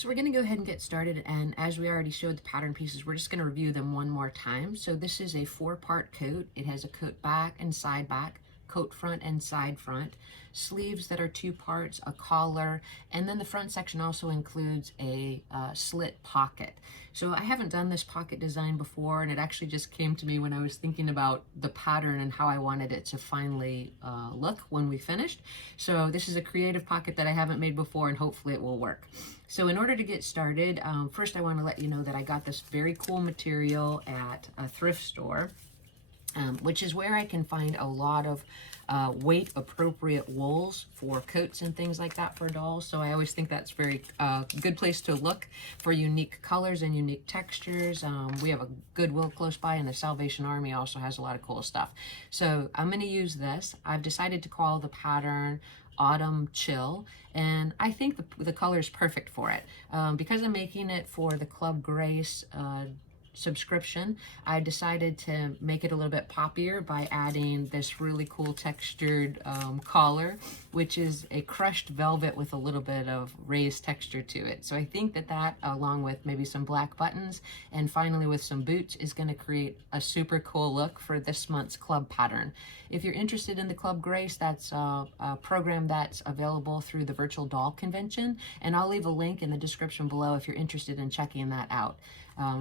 So we're going to go ahead and get started, and as we already showed the pattern pieces, we're just going to review them one more time. So this is a 4-part coat. It has a coat back and side back, coat front and side front, sleeves that are 2 parts, a collar, and then the front section also includes a slit pocket. So I haven't done this pocket design before, and it actually just came to me when I was thinking about the pattern and how I wanted it to finally look when we finished. So this is a creative pocket that I haven't made before, and hopefully it will work. So in order to get started, first I want to let you know that I got this very cool material at a thrift store, which is where I can find a lot of weight appropriate wools for coats and things like that for dolls. So I always think that's very good place to look for unique colors and unique textures. We have a Goodwill close by, and the Salvation Army also has a lot of cool stuff. So I'm going to use this. I've decided to call the pattern Autumn Chill, and I think the color is perfect for it. Because I'm making it for the Club Grace subscription, I decided to make it a little bit poppier by adding this really cool textured collar, which is a crushed velvet with a little bit of raised texture to it. So I think that along with maybe some black buttons and finally with some boots is going to create a super cool look for this month's club pattern. If you're interested in the Club Grace, that's a program that's available through the Virtual Doll Convention, and I'll leave a link in the description below if you're interested in checking that out.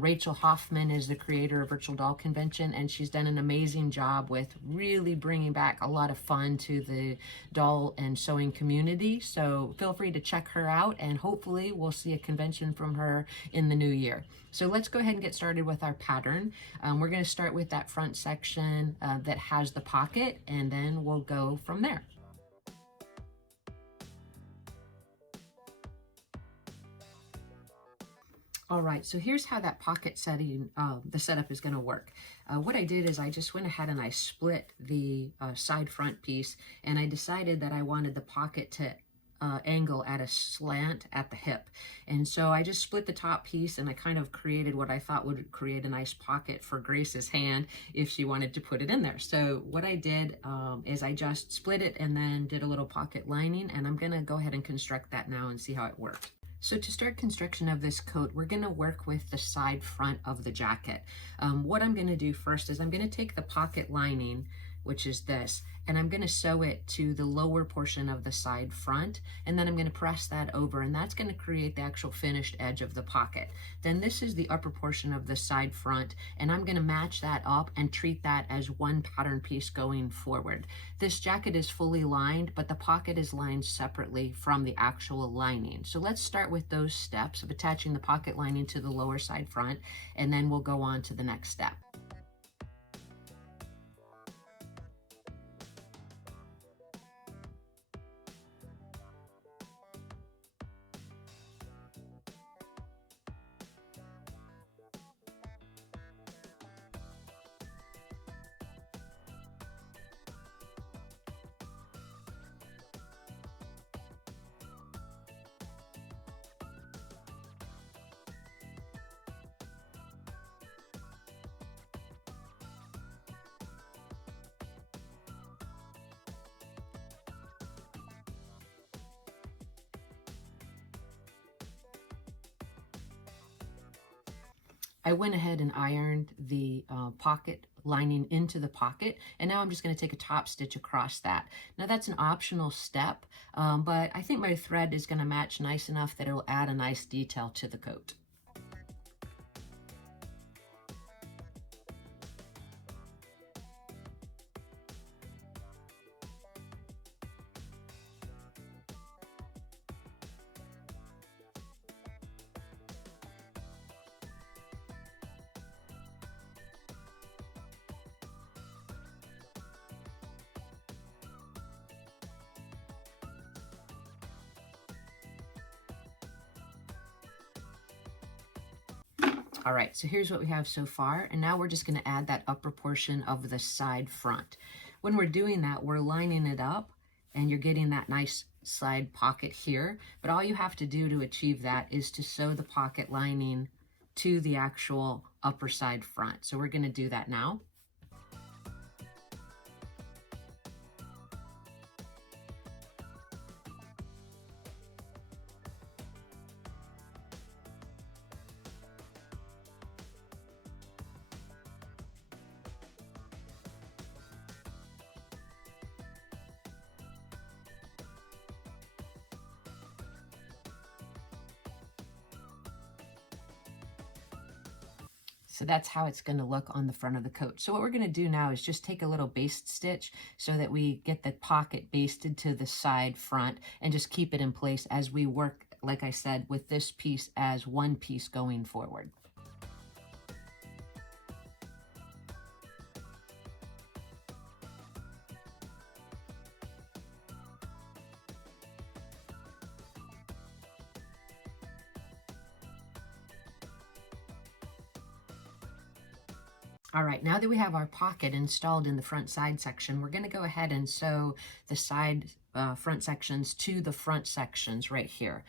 Rachel Hoffman is the creator of Virtual Doll Convention, and she's done an amazing job with really bringing back a lot of fun to the doll and sewing community. So feel free to check her out, and hopefully we'll see a convention from her in the new year. So let's go ahead and get started with our pattern. We're going to start with that front section that has the pocket, and then we'll go from there. All right, so here's how that pocket setting, the setup is going to work. What I did is I just went ahead and I split the side front piece, and I decided that I wanted the pocket to angle at a slant at the hip. And so I just split the top piece, and I kind of created what I thought would create a nice pocket for Grace's hand if she wanted to put it in there. So what I did is I just split it and then did a little pocket lining, and I'm going to go ahead and construct that now and see how it worked. So to start construction of this coat, we're going to work with the side front of the jacket. What I'm going to do first is I'm going to take the pocket lining, which is this, and I'm going to sew it to the lower portion of the side front, and then I'm going to press that over, and that's going to create the actual finished edge of the pocket. Then this is the upper portion of the side front, and I'm going to match that up and treat that as one pattern piece going forward. This jacket is fully lined, but the pocket is lined separately from the actual lining. So let's start with those steps of attaching the pocket lining to the lower side front, and then we'll go on to the next step. I went ahead and ironed the pocket lining into the pocket, and now I'm just going to take a top stitch across that. Now that's an optional step, but I think my thread is going to match nice enough that it'll add a nice detail to the coat. All right, so here's what we have so far, and now we're just going to add that upper portion of the side front. When we're doing that, we're lining it up, and you're getting that nice side pocket here, but all you have to do to achieve that is to sew the pocket lining to the actual upper side front. So we're going to do that now. So that's how it's going to look on the front of the coat. So what we're going to do now is just take a little baste stitch so that we get the pocket basted to the side front and just keep it in place as we work, like I said, with this piece as one piece going forward. All right, now that we have our pocket installed in the front side section, we're going to go ahead and sew the side front sections to the front sections right here.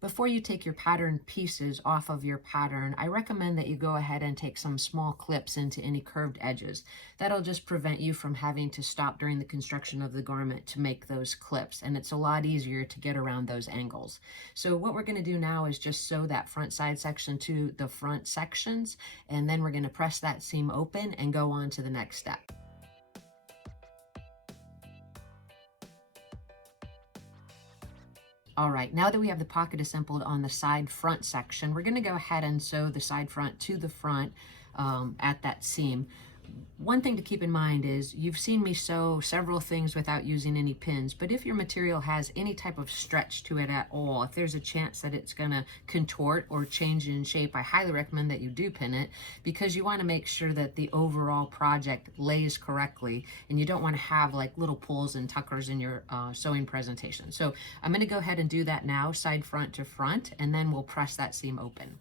Before you take your pattern pieces off of your pattern, I recommend that you go ahead and take some small clips into any curved edges. That'll just prevent you from having to stop during the construction of the garment to make those clips, and it's a lot easier to get around those angles. So what we're going to do now is just sew that front side section to the front sections, and then we're going to press that seam open and go on to the next step. All right, now that we have the pocket assembled on the side front section, we're going to go ahead and sew the side front to the front at that seam. One thing to keep in mind is you've seen me sew several things without using any pins, but if your material has any type of stretch to it at all, if there's a chance that it's going to contort or change in shape, I highly recommend that you do pin it, because you want to make sure that the overall project lays correctly, and you don't want to have like little pulls and tuckers in your sewing presentation. So I'm going to go ahead and do that now, side front to front, and then we'll press that seam open.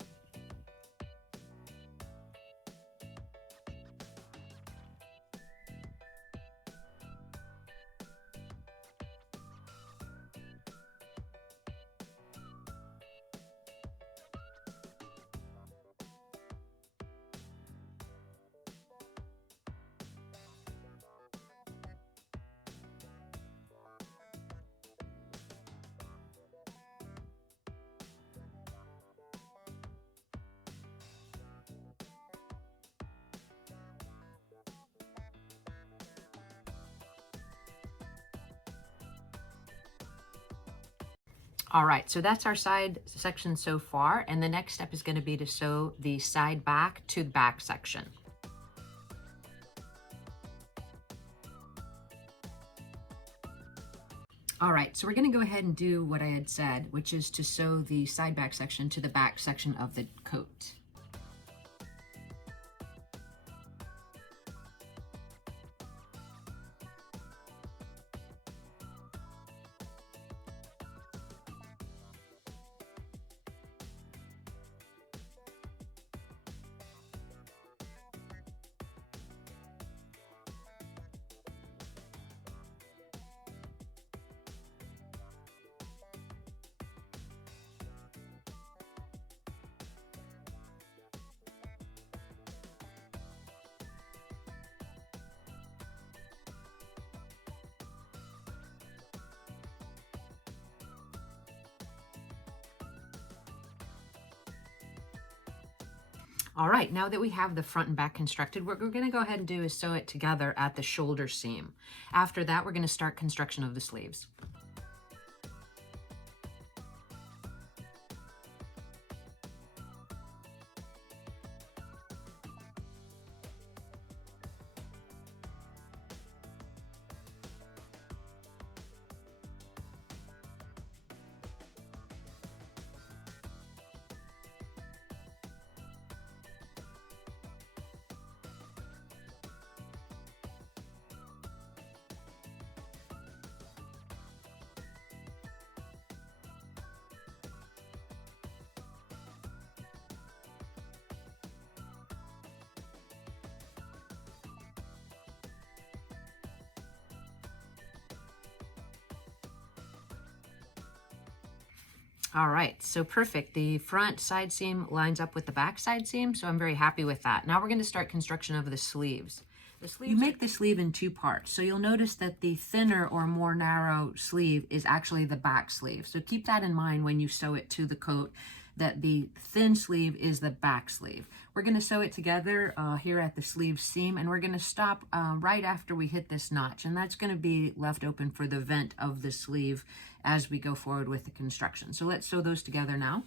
All right, so that's our side section so far, and the next step is going to be to sew the side back to the back section. All right, so we're going to go ahead and do what I had said, which is to sew the side back section to the back section of the coat. All right, now that we have the front and back constructed, what we're going to go ahead and do is sew it together at the shoulder seam. After that, we're going to start construction of the sleeves. All right, so perfect. The front side seam lines up with the back side seam, so I'm very happy with that. Now we're going to start construction of the sleeves. You make the sleeve in two parts, so you'll notice that the thinner or more narrow sleeve is actually the back sleeve. So keep that in mind when you sew it to the coat, that the thin sleeve is the back sleeve. We're going to sew it together here at the sleeve seam, and we're going to stop right after we hit this notch, and that's going to be left open for the vent of the sleeve as we go forward with the construction. So let's sew those together now.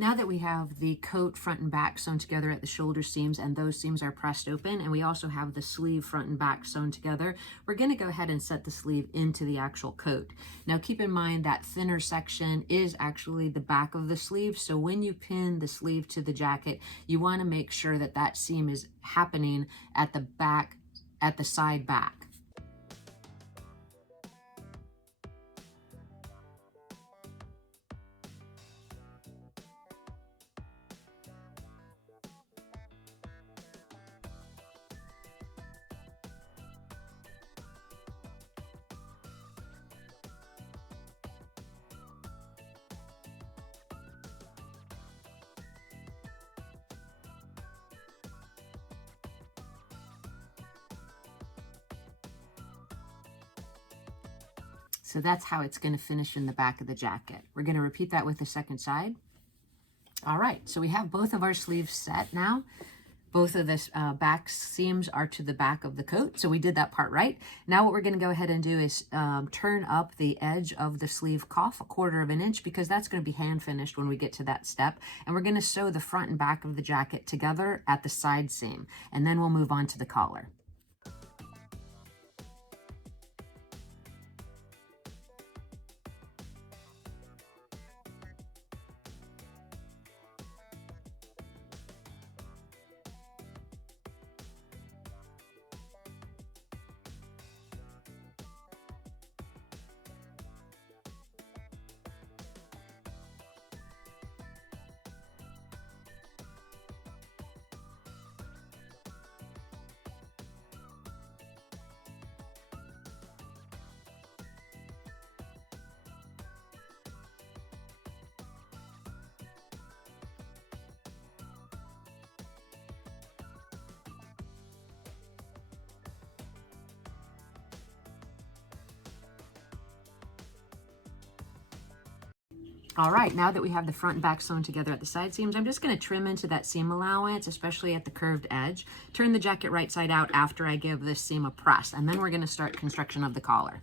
Now that we have the coat front and back sewn together at the shoulder seams, and those seams are pressed open, and we also have the sleeve front and back sewn together, we're going to go ahead and set the sleeve into the actual coat. Now keep in mind that thinner section is actually the back of the sleeve, so when you pin the sleeve to the jacket, you want to make sure that that seam is happening at the back, at the side back. So that's how it's going to finish in the back of the jacket. We're going to repeat that with the second side. All right, so we have both of our sleeves set now. Both of the back seams are to the back of the coat, so we did that part right. Now what we're going to go ahead and do is turn up the edge of the sleeve cuff 1/4 of an inch, because that's going to be hand finished when we get to that step. And we're going to sew the front and back of the jacket together at the side seam, and then we'll move on to the collar. All right, now that we have the front and back sewn together at the side seams, I'm just going to trim into that seam allowance, especially at the curved edge. Turn the jacket right side out after I give this seam a press, and then we're going to start construction of the collar.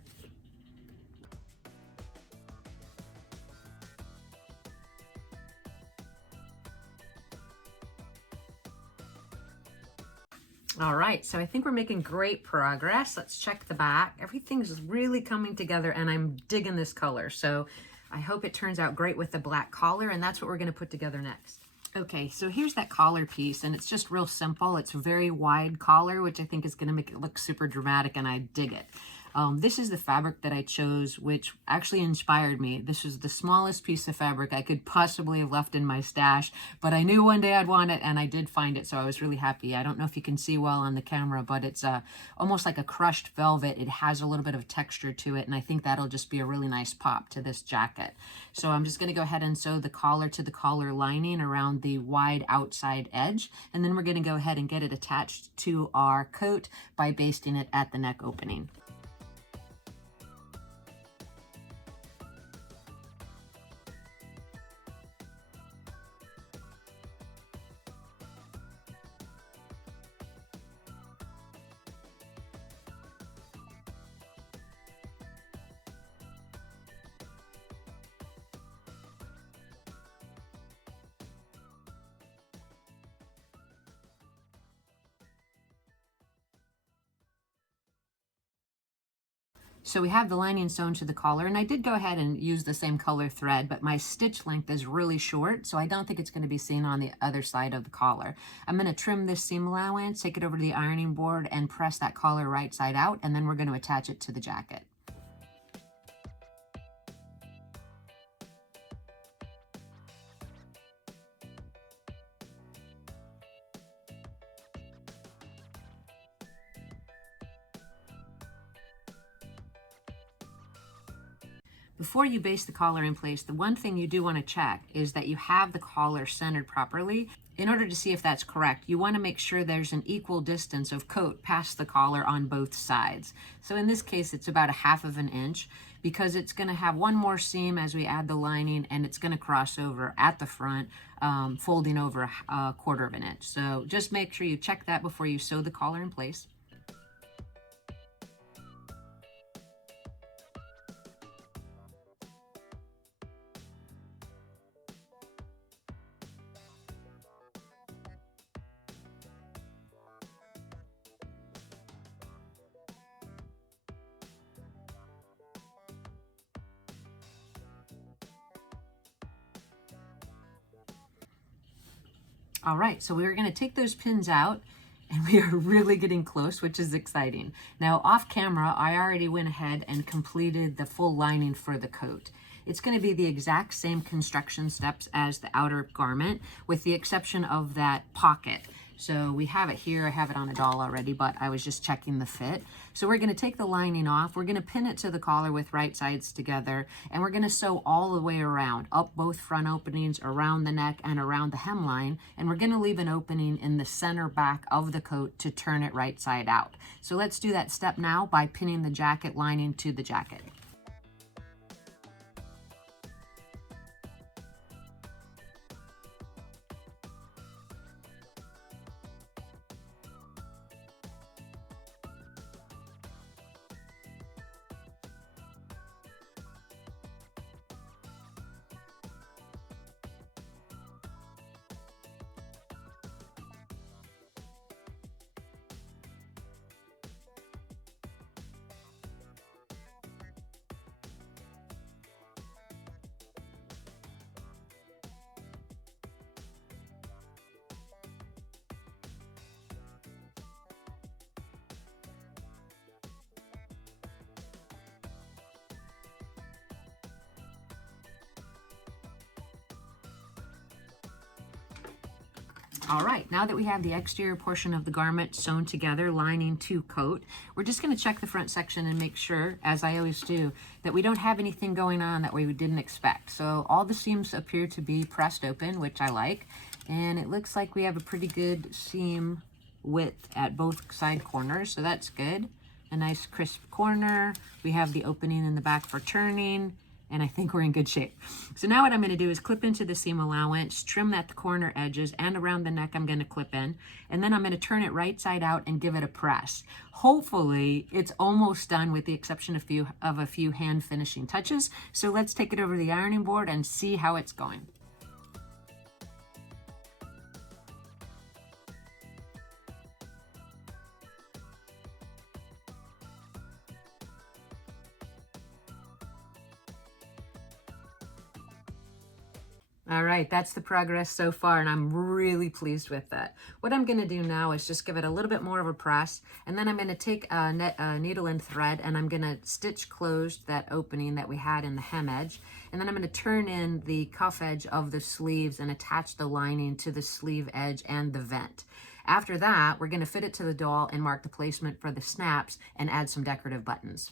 All right, so I think we're making great progress. Let's check the back. Everything's really coming together, and I'm digging this color. So I hope it turns out great with the black collar, and that's what we're going to put together next. Okay, so here's that collar piece, and it's just real simple. It's a very wide collar, which I think is going to make it look super dramatic, and I dig it. This is the fabric that I chose, which actually inspired me. This was the smallest piece of fabric I could possibly have left in my stash, but I knew one day I'd want it, and I did find it, so I was really happy. I don't know if you can see well on the camera, but it's almost like a crushed velvet. It has a little bit of texture to it, and I think that'll just be a really nice pop to this jacket. So I'm just going to go ahead and sew the collar to the collar lining around the wide outside edge, and then we're going to go ahead and get it attached to our coat by basting it at the neck opening. So we have the lining sewn to the collar, and I did go ahead and use the same color thread, but my stitch length is really short, so I don't think it's going to be seen on the other side of the collar. I'm going to trim this seam allowance, take it over to the ironing board, and press that collar right side out, and then we're going to attach it to the jacket. Before you baste the collar in place, the one thing you do want to check is that you have the collar centered properly. In order to see if that's correct, you want to make sure there's an equal distance of coat past the collar on both sides. So in this case, it's about 1/2 of an inch, because it's going to have one more seam as we add the lining, and it's going to cross over at the front, folding over a 1/4 of an inch. So just make sure you check that before you sew the collar in place. All right, so we're going to take those pins out, and we are really getting close, which is exciting. Now, off camera, I already went ahead and completed the full lining for the coat. It's going to be the exact same construction steps as the outer garment, with the exception of that pocket. So we have it here. I have it on a doll already, but I was just checking the fit. So we're going to take the lining off. We're going to pin it to the collar with right sides together, and we're going to sew all the way around, up both front openings, around the neck, and around the hemline. And we're going to leave an opening in the center back of the coat to turn it right side out. So let's do that step now by pinning the jacket lining to the jacket. All right, now that we have the exterior portion of the garment sewn together, lining to coat, we're just going to check the front section and make sure, as I always do, that we don't have anything going on that we didn't expect. So all the seams appear to be pressed open, which I like, and it looks like we have a pretty good seam width at both side corners, so that's good. A nice crisp corner. We have the opening in the back for turning, and I think we're in good shape. So now what I'm going to do is clip into the seam allowance, trim at the corner edges, and around the neck I'm going to clip in, and then I'm going to turn it right side out and give it a press. Hopefully it's almost done with the exception of a few hand finishing touches. So let's take it over the ironing board and see how it's going. All right, that's the progress so far, and I'm really pleased with that. What I'm going to do now is just give it a little bit more of a press, and then I'm going to take a needle and thread, and I'm going to stitch closed that opening that we had in the hem edge, and then I'm going to turn in the cuff edge of the sleeves and attach the lining to the sleeve edge and the vent. After that, we're going to fit it to the doll and mark the placement for the snaps and add some decorative buttons.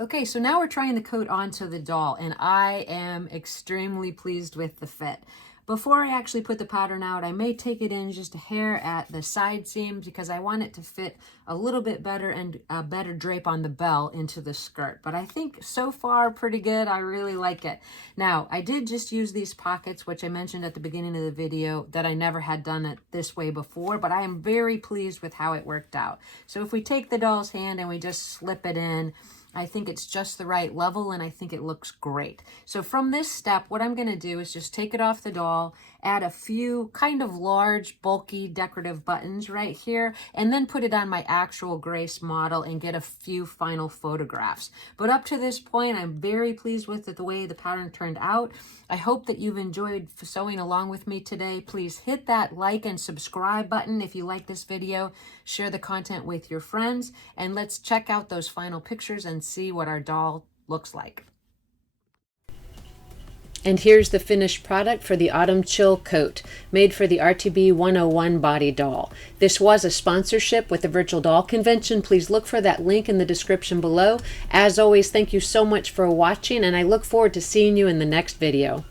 Okay, so now we're trying the coat onto the doll, and I am extremely pleased with the fit. Before I actually put the pattern out, I may take it in just a hair at the side seams because I want it to fit a little bit better and a better drape on the bell into the skirt. But I think so far pretty good. I really like it. Now, I did just use these pockets, which I mentioned at the beginning of the video, that I never had done it this way before, but I am very pleased with how it worked out. So if we take the doll's hand and we just slip it in, I think it's just the right level, and I think it looks great. So from this step, what I'm going to do is just take it off the doll, add a few kind of large, bulky, decorative buttons right here, and then put it on my actual Grace model and get a few final photographs. But up to this point, I'm very pleased with the way the pattern turned out. I hope that you've enjoyed sewing along with me today. Please hit that like and subscribe button if you like this video. Share the content with your friends, and let's check out those final pictures and see what our doll looks like. And here's the finished product for the Autumn Chill coat, made for the RTB 101 Body Doll. This was a sponsorship with the Virtual Doll Convention. Please look for that link in the description below. As always, thank you so much for watching, and I look forward to seeing you in the next video.